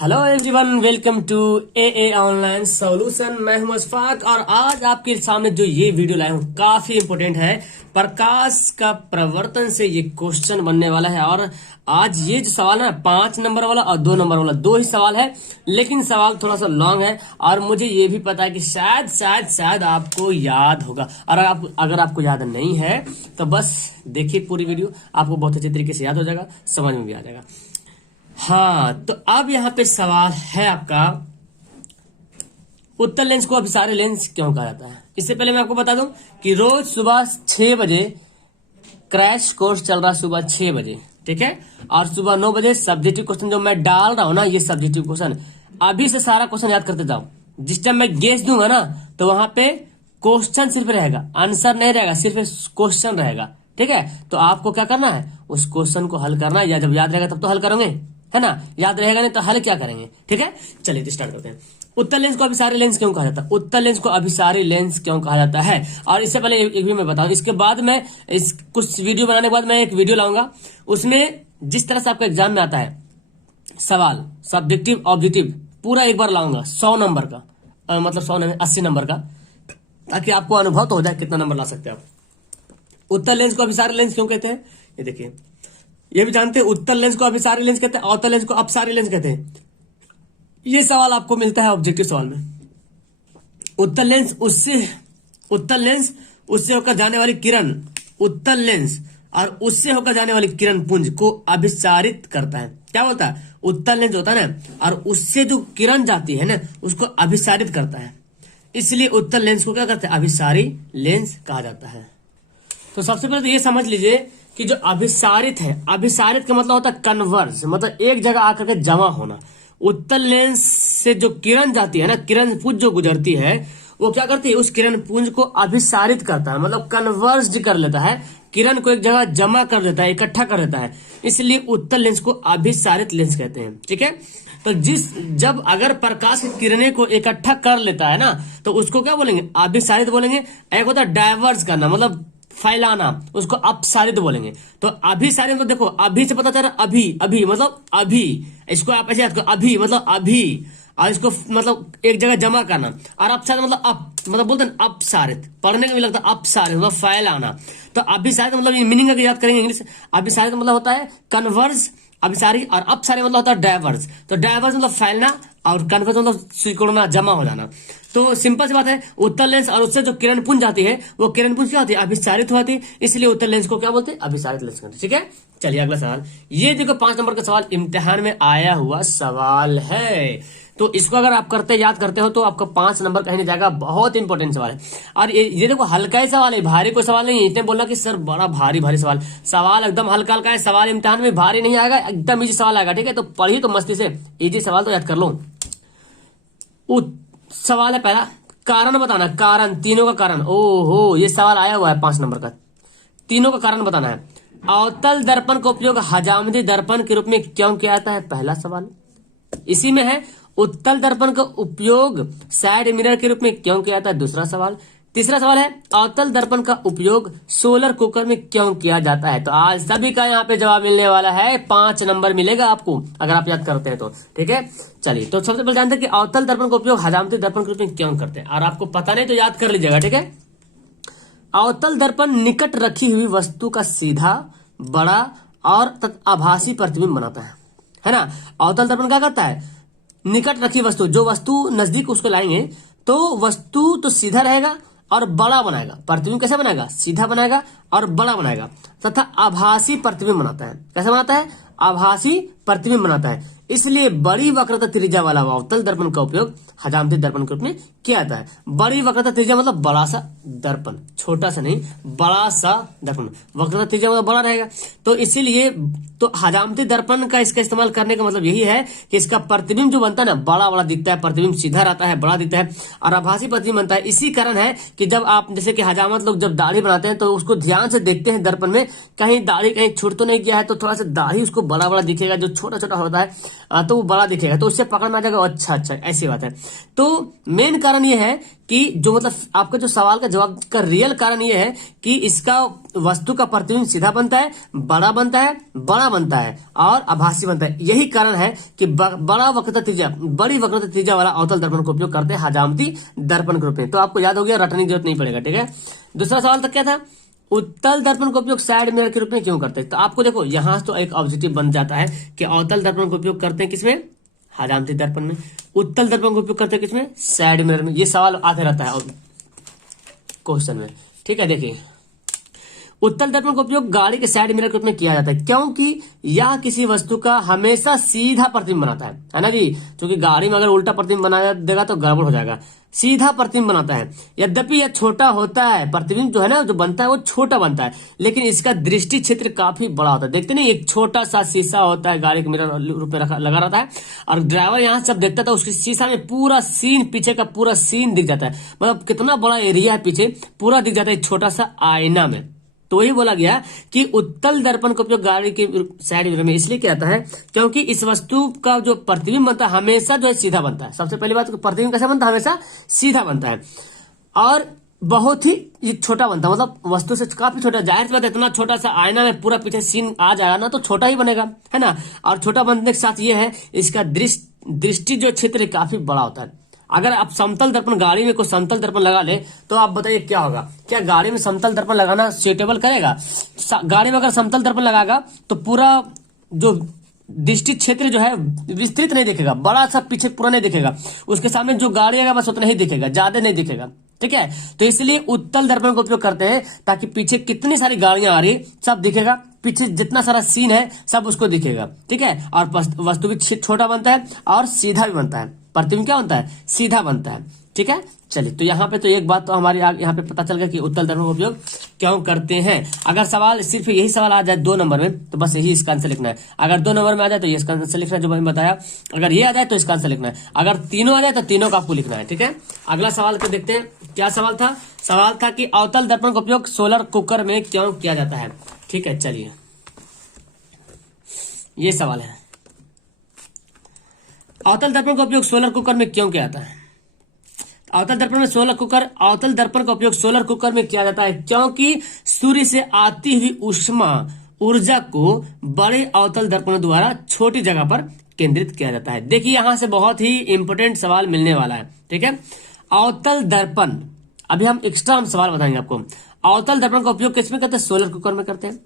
Hello everyone, welcome to a online solution. मैं हूं अशफाक और आज आपके सामने जो ये वीडियो लाया हूं काफी इंपोर्टेंट है। प्रकाश का प्रवर्तन से ये क्वेश्चन बनने वाला है और आज ये जो सवाल है 5 नंबर वाला और 2 नंबर वाला, 2 ही सवाल है, लेकिन सवाल थोड़ा सा लॉन्ग है और मुझे ये भी पता है कि शायद आपको याद होगा। और अगर आपको याद नहीं है तो बस देखिए पूरी वीडियो, आपको बहुत अच्छे तरीके से याद हो जाएगा, समझ में भी आ जाएगा। हाँ, तो अब यहाँ पे सवाल है आपका, उत्तल लेंस को अभिसारी लेंस क्यों कहा जाता है। इससे पहले मैं आपको बता दूं कि रोज सुबह 6 बजे क्रैश कोर्स चल रहा है, सुबह 6 बजे, ठीक है। और सुबह 9 बजे सब्जेक्टिव क्वेश्चन जो मैं डाल रहा हूं ना, ये सब्जेक्टिव क्वेश्चन अभी से सारा क्वेश्चन याद करते जाओ। जिस टाइम मैं गेस दूंगा ना तो वहां पे क्वेश्चन सिर्फ रहेगा, आंसर नहीं रहेगा, सिर्फ क्वेश्चन रहेगा, ठीक है। तो आपको क्या करना है, उस क्वेश्चन को हल करना है, या जब याद रहेगा तब तो हल करोगे, है ना। याद रहेगा नहीं तो हल क्या करेंगे, ठीक है। चलिए तो स्टार्ट करते हैं। उत्तल लेंस को अभिसारी लेंस क्यों कहा जाता है। उत्तल लेंस को अभिसारी लेंस क्यों कहा जाता है, और इससे पहले एक भी मैं बताऊं, इसके बाद मैं इस कुछ वीडियो बनाने के बाद मैं एक वीडियो लाऊंगा, उसमें जिस तरह से आपका एग्जाम में आता है सवाल सब्जेक्टिव ऑब्जेक्टिव पूरा एक बार लाऊंगा 100 नंबर का, मतलब 100 नहीं 80 नंबर का, ताकि आपको अनुभव तो हो जाए कितना नंबर ला सकते हैं आप। उत्तल लेंस को अभिसारी लेंस क्यों कहते हैं, ये देखिए, ये भी जानते हैं उत्तल लेंस को अभिसारी लेंस कहते हैं, अवतल लेंस को अपसारी लेंस कहते हैं। ये सवाल आपको मिलता है ऑब्जेक्टिव सवाल में। उत्तल लेंस उससे होकर जाने वाली किरण, उत्तल लेंस और उससे होकर जाने वाली किरण पुंज को अभिसारित करता है। क्या बोलता है, उत्तल लेंस होता है ना, और उससे जो किरण जाती है ना उसको अभिसारित करता है, इसलिए उत्तल लेंस को क्या करते हैं, अभिसारी लेंस कहा जाता है। तो सबसे पहले तो ये समझ लीजिए कि जो अभिसारित है, अभिसारित का मतलब होता है कन्वर्ज, मतलब एक जगह आकर के जमा होना। उत्तल लेंस से जो किरण जाती है ना, किरण पुंज जो गुजरती है, वो क्या करती है, उस किरण पुंज को अभिसारित करता है, मतलब कन्वर्ज कर लेता है, किरण को एक जगह जमा कर देता है, इकट्ठा कर देता है, इसलिए उत्तल लेंस को अभिसारित लेंस कहते हैं, ठीक है। तो जब अगर प्रकाश की किरणें को इकट्ठा कर लेता है ना तो उसको क्या बोलेंगे, अभिसारित बोलेंगे। एक होता है डाइवर्स करना, मतलब फैलाना, उसको अपसारित बोलेंगे। तो अभिसारित मतलब देखो, अभी से पता चल रहा, अभी मतलब अभी, इसको आप ऐसे याद करो, अभी मतलब अभी, और इसको मतलब एक जगह जमा करना, और अपसारित मतलब मतलब बोलते हैं अपसारित, पढ़ने का भी लगता है अपसारित मतलब फैलाना। तो अभिसारित मतलब ये मीनिंग अगर याद करेंगे इंग्लिश, अभिसारित मतलब होता है कन्वर्ज, अभिसारी, और अपसारी मतलब होता है डाइवर्स। तो डाइवर्स मतलब फैलना और कन्वर्ज मतलब सिकुड़ना, जमा हो जाना। तो सिंपल सी बात है, उत्तल लेंस और उससे जो किरण पुंज जाती है वो किरण पुंज क्या होती है, अभिसारित होती है, इसलिए उत्तल लेंस को क्या बोलते हैं, अभिसारित लेंस कहते हैं, ठीक है। चलिए अगला सवाल, ये देखो 5 नंबर का सवाल इम्तिहान में आया हुआ सवाल है, तो इसको अगर आप याद करते हो तो आपका 5 नंबर कहीं नहीं जाएगा, बहुत इंपॉर्टेंट सवाल है। और ये देखो हल्का ही सवाल है, भारी कोई सवाल नहीं है। इतने बोलना कि सर बड़ा भारी सवाल एकदम हल्का हल्का है, सवाल इम्तिहान में भारी नहीं आएगा, एकदम इजी सवाल आएगा, ठीक है। तो पढ़िए तो मस्ती से, इजी सवाल तो याद कर लो। सवाल है पहला, कारण बताना, कारण, तीनों का कारण। ओहो, ये सवाल आया हुआ है 5 नंबर का, तीनों का कारण बताना है। अवतल दर्पण का उपयोग हजामती दर्पण के रूप में क्यों किया जाता है, पहला सवाल। इसी में है, उत्तल दर्पण का उपयोग साइड मिरर के रूप में क्यों किया जाता है, दूसरा सवाल। तीसरा सवाल है, अवतल दर्पण का उपयोग सोलर कुकर में क्यों किया जाता है। तो आज सभी का यहाँ पे जवाब मिलने वाला है, 5 नंबर मिलेगा आपको अगर आप याद करते हैं तो, ठीक है। चलिए, तो सबसे पहले जानते हैं कि अवतल दर्पण का उपयोग हजामती दर्पण के रूप में क्यों करते हैं, और आपको पता नहीं तो याद कर लीजिएगा, ठीक है। अवतल दर्पण निकट रखी हुई वस्तु का सीधा, बड़ा और आभासी प्रतिबिंब बनाता है ना। अवतल दर्पण क्या करता है, निकट रखी वस्तु, जो वस्तु नजदीक उसको लाएंगे तो वस्तु तो सीधा रहेगा और बड़ा बनाएगा, प्रतिबिंब कैसे बनाएगा, सीधा बनाएगा और बड़ा बनाएगा, तथा आभासी प्रतिबिंब बनाता है। कैसे बनाता है, आभासी प्रतिबिंब बनाता है, इसलिए बड़ी वक्रता त्रिज्या वाला अवतल दर्पण का उपयोग हजामती दर्पण के रूप में किया जाता है। बड़ी वक्रता त्रिज्या मतलब बड़ा सा दर्पण, छोटा सा नहीं, बड़ा सा दर्पण, वक्रता त्रिज्या मतलब बड़ा रहेगा, तो इसीलिए तो हजामती दर्पण का इसका इस्तेमाल करने का मतलब यही है कि इसका प्रतिबिंब जो बनता है ना, बड़ा बड़ा दिखता है, प्रतिबिंब सीधा रहता है, बड़ा दिखता है, और आभासी प्रतिबिंब बनता है। इसी कारण है कि जब आप जैसे कि हजामत लोग जब दाढ़ी बनाते हैं तो उसको ध्यान से देखते हैं दर्पण में, कहीं दाढ़ी कहीं छूट तो नहीं किया है, तो थोड़ा सा दाढ़ी उसको बड़ा बड़ा दिखेगा, जो छोटा छोटा होता है तो वो बड़ा दिखेगा, तो उससे पकड़ में आ जाएगा। अच्छा अच्छा, ऐसी बात है। तो मेन कारण ये है कि जो मतलब आपका जो सवाल का जवाब का रियल कारण ये है कि इसका वस्तु का प्रतिबिंब सीधा बनता है, बड़ा बनता है और आभासी बनता है। यही कारण है कि बड़ी वक्रता त्रिज्या वाला अवतल दर्पण का उपयोग करते हैं हजामती दर्पण के रूप में। तो आपको याद हो गया, रटने की जरूरत नहीं पड़ेगा, ठीक है। दूसरा सवाल तक क्या था, उत्तल दर्पण का उपयोग साइड मिरर के रूप में क्यों करते हैं। तो आपको देखो यहां तो एक ऑब्जेक्टिव बन जाता है कि अवतल दर्पण का उपयोग करते हैं किसमें, हजामती दर्पण में। उत्तल दर्पण का उपयोग करते हैं किसमें, साइड मिरर में। ये सवाल आते रहता है क्वेश्चन में, ठीक है। देखिए, उत्तल दर्पण का उपयोग गाड़ी के साइड मिरर के रूप में किया जाता है क्योंकि यह किसी वस्तु का हमेशा सीधा प्रतिबिंब बनाता है ना जी। क्योंकि गाड़ी में अगर उल्टा प्रतिबिंब बना देगा तो गड़बड़ हो जाएगा, सीधा प्रतिबिंब बनाता है। यद्यपि यह छोटा होता है, प्रतिबिंब जो है ना जो बनता है वो छोटा बनता है, लेकिन इसका दृष्टि क्षेत्र काफी बड़ा होता है। देखते नहीं, एक छोटा सा शीशा होता है गाड़ी के मिरर रूप में लगा रहता है, और ड्राइवर यहाँ सब देखता था, उसके शीशा में पूरा सीन, पीछे का पूरा सीन दिख जाता है। मतलब कितना बड़ा एरिया है पीछे, पूरा दिख जाता है छोटा सा आईना में। तो वही बोला गया कि उत्तल दर्पण का उपयोग गाड़ी के साइड मिरर में इसलिए किया जाता है क्योंकि इस वस्तु का जो प्रतिबिंब बनता है हमेशा जो है सीधा बनता है। सबसे पहली बात, प्रतिबिंब कैसा बनता है, हमेशा सीधा बनता है और बहुत ही ये छोटा बनता है, मतलब वस्तु से काफी छोटा। जाहिर सी बात है, इतना छोटा सा आईना में पूरा पीछे सीन आ जाएगा ना, तो छोटा ही बनेगा, है ना। और छोटा बनने के साथ ये है, इसका दृष्टि जो क्षेत्र काफी बड़ा होता है। अगर आप समतल दर्पण, गाड़ी में कोई समतल दर्पण लगा ले तो आप बताइए क्या होगा, क्या गाड़ी में समतल दर्पण लगाना सुटेबल करेगा। गाड़ी में अगर समतल दर्पण लगाएगा तो पूरा जो दृष्टि क्षेत्र जो है विस्तृत नहीं दिखेगा, बड़ा सा पीछे पूरा नहीं दिखेगा, उसके सामने जो गाड़ी आएगा बस उतना ही दिखेगा, ज्यादा नहीं दिखेगा, ठीक है। तो इसलिए उत्तल दर्पण का उपयोग करते हैं ताकि पीछे कितनी सारी गाड़ियां आ रही सब दिखेगा, पीछे जितना सारा सीन है सब उसको दिखेगा, ठीक है। और वस्तु भी छोटा बनता है और सीधा भी बनता है। प्रतिबिंब क्या बनता है, सीधा बनता है, ठीक है। चलिए, तो यहाँ पे तो एक बात तो हमारी यहाँ पे पता चल गया कि उत्तल दर्पण का उपयोग क्यों करते हैं। अगर सवाल सिर्फ यही सवाल आ जाए 2 नंबर में तो बस यही इसका आंसर लिखना है। अगर 2 नंबर में आ जाए तो ये इसका आंसर लिखना है जो मैंने बताया, अगर ये आ जाए तो इसका आंसर लिखना है, अगर तीनों आ जाए तो तीनों का आपको लिखना है, ठीक है। अगला सवाल को देखते हैं, क्या सवाल था। सवाल था कि अवतल दर्पण का उपयोग सोलर कुकर में क्यों किया जाता है, ठीक है। चलिए, ये सवाल है, अवतल दर्पण का उपयोग सोलर कुकर में क्यों किया जाता है। अवतल दर्पण में अवतल दर्पण का उपयोग सोलर कुकर में किया जाता है क्योंकि सूर्य से आती हुई ऊष्मा ऊर्जा को बड़े अवतल दर्पण द्वारा छोटी जगह पर केंद्रित किया जाता है। देखिए, यहां से बहुत ही इंपोर्टेंट सवाल मिलने वाला है, ठीक है। अवतल दर्पण, अभी हम एक्स्ट्रा सवाल बताएंगे आपको। अवतल दर्पण का उपयोग किसमें करते हैं, सोलर कुकर में करते हैं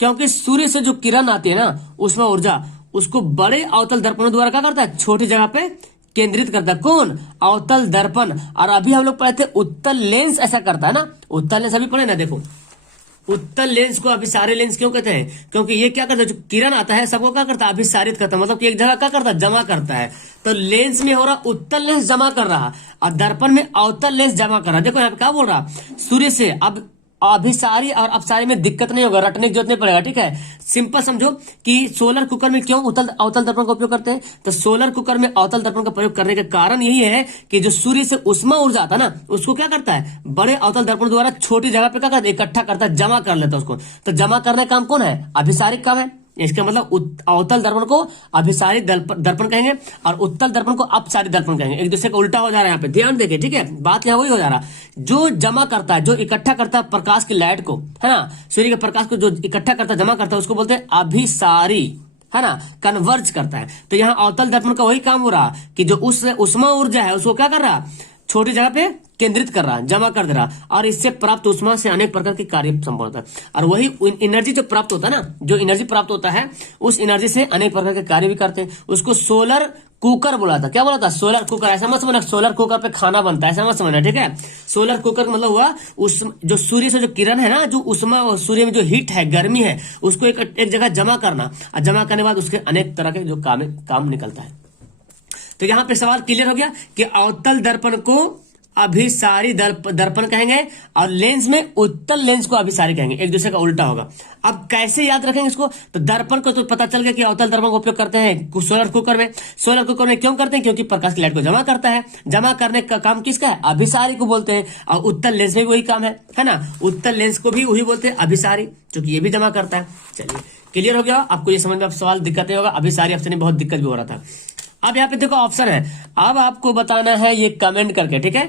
क्योंकि सूर्य से जो किरण आती है ना, ऊष्मा ऊर्जा, उसको बड़े अवतल दर्पणों द्वारा क्या करता है, छोटी जगह पे केंद्रित करता है। कौन, अवतल दर्पण। और अभी हम लोग पढ़े थे उत्तल लेंस ऐसा करता है ना, उत्तल लेंस अभी पढ़े ना। देखो, उत्तल लेंस को अभिसारी लेंस क्यों कहते हैं, क्योंकि ये क्या करता है, जो किरण आता है सबको क्या करता है, अभिसारित करता है, मतलब कि एक जगह क्या करता है, जमा करता है। तो लेंस में हो रहा उत्तल लेंस जमा कर रहा और दर्पण में अवतल लेंस जमा कर रहा। देखो यहाँ पे क्या बोल रहा, सूर्य से अब अभिसारी और अपसारी में दिक्कत नहीं होगा, रटने की जरूरत नहीं पड़ेगा, ठीक है। सिंपल समझो कि सोलर कुकर में क्यों अवतल दर्पण का उपयोग करते हैं। तो सोलर कुकर में अवतल दर्पण का प्रयोग करने का कारण यही है कि जो सूर्य से ऊष्मा ऊर्जा आता है ना, उसको क्या करता है, बड़े अवतल दर्पण द्वारा छोटी जगह पे क्या करता है, इकट्ठा करता है, जमा कर लेता है उसको। तो जमा करने का काम कौन है, अभिसारिक काम है। इसका मतलब अवतल दर्पण को अभिसारी दर्पण कहेंगे और उत्तल दर्पण को अपसारी दर्पण कहेंगे। एक दूसरे का उल्टा हो जा रहा है, यहाँ पे ध्यान देंगे, ठीक है। बात यहाँ वही हो जा रहा, जो जमा करता है, जो इकट्ठा करता है प्रकाश की लाइट को, है ना, सूर्य के प्रकाश को जो इकट्ठा करता है, जमा करता है, उसको बोलते हैं अभिसारी, है ना, कन्वर्ज करता है। तो यहाँ अवतल दर्पण का वही काम हो रहा कि जो ऊष्मा ऊर्जा है उसको क्या कर रहा, छोटी जगह पे केंद्रित कर रहा, जमा कर दे रहा, और इससे प्राप्त ऊष्मा से अनेक प्रकार के कार्य संभव होता है। और वही एनर्जी जो प्राप्त होता है ना, जो एनर्जी प्राप्त होता है उस एनर्जी से अनेक प्रकार के कार्य भी करते हैं। उसको सोलर कुकर बोला था। क्या बोला था, सोलर कुकर। ऐसा मत समझना सोलर कुकर पे खाना बनता है, ऐसा मत समझना, ठीक है। सोलर कुकर का मतलब हुआ उस जो सूर्य से जो किरण है ना, जो उष्मा और सूर्य में जो हीट है, गर्मी है, उसको एक जगह जमा करना, और जमा करने के बाद उसके अनेक तरह के जो काम निकलता है। तो यहाँ पे सवाल क्लियर हो गया कि अवतल दर्पण को अभिसारी दर्पण कहेंगे और लेंस में उत्तल लेंस को अभिसारी कहेंगे, एक दूसरे का उल्टा होगा। अब कैसे याद रखेंगे इसको, तो दर्पण को तो पता चल गया कि अवतल दर्पण का उपयोग करते हैं सोलर कुकर में। सोलर कुकर में क्यों करते हैं, क्योंकि प्रकाश की लाइट को जमा करता है। जमा करने का काम किसका है, अभिसारी को बोलते हैं। और उत्तल लेंस में भी वही काम है ना, उत्तल लेंस को भी वही बोलते हैं अभिसारी, क्योंकि ये भी जमा करता है। चलिए, क्लियर हो गया? आपको ये समझ में अब सवाल दिक्कत नहीं होगा। अभी सारी ऑप्शन में बहुत दिक्कत भी हो रहा था। अब यहाँ पे देखो ऑप्शन है, अब आपको बताना है ये कमेंट करके, ठीक है।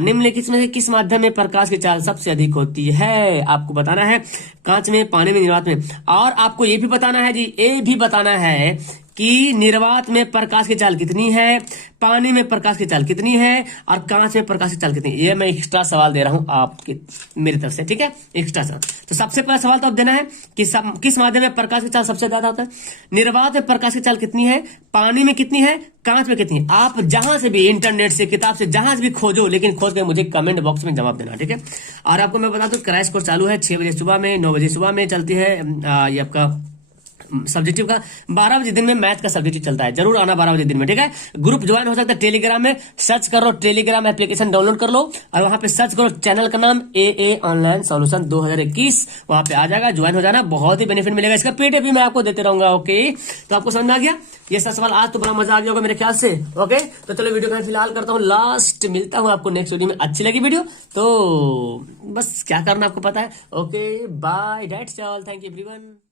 निम्नलिखित में से किस माध्यम में प्रकाश की चाल सबसे अधिक होती है? आपको बताना है कांच में, पानी में, निर्वात में। और आपको ये भी बताना है जी, ये भी बताना है कि निर्वात में प्रकाश की चाल कितनी है, पानी में प्रकाश की चाल कितनी है, और कांच में प्रकाश की चाल कितनी है। ये मैं एक्स्ट्रा सवाल दे रहा हूं आपके मेरी तरफ से, ठीक है, एक्स्ट्रा सवाल। तो सबसे पहला सवाल तो अब देना है कि किस माध्यम में प्रकाश की चाल सबसे ज्यादा होता है। निर्वात में प्रकाश की चाल कितनी है, पानी में कितनी है, कांच में कितनी है। आप जहां से भी, इंटरनेट से, किताब से, जहां से भी खोजो, लेकिन खोज के मुझे कमेंट बॉक्स में जवाब देना, ठीक है। और आपको मैं बता दूं क्रैश कोर्स चालू है 6 बजे सुबह में, 9 बजे सुबह में चलती है। ये आपका सब्जेक्टिव का 12 बजे दिन में मैथ का सब्जेक्टिव चलता है। जरूर आना 12 बजे दिन में, ठीक है। ग्रुप ज्वाइन हो सकता है टेलीग्राम में, सर्च करो, टेलीग्राम एप्लीकेशन डाउनलोड कर लो और वहां पे सर्च करो चैनल का नाम ए ऑनलाइन सॉल्यूशन 2021, वहां पे आ जाएगा, ज्वाइन हो जाना, बहुत ही बेनिफिट मिलेगा। इसका पीडीएफ भी मैं आपको देते रहूंगा। ओके, तो आपको समझ में आ गया ये सब सवाल? आज तो बड़ा मजा आ गया होगा मेरे ख्याल से। ओके, तो चलो वीडियो का फिलहाल करता हूँ लास्ट, मिलता हूँ आपको नेक्स्ट वीडियो में। अच्छी लगी वीडियो तो बस क्या करना आपको पता है। Okay bye, that's all, thank you everyone.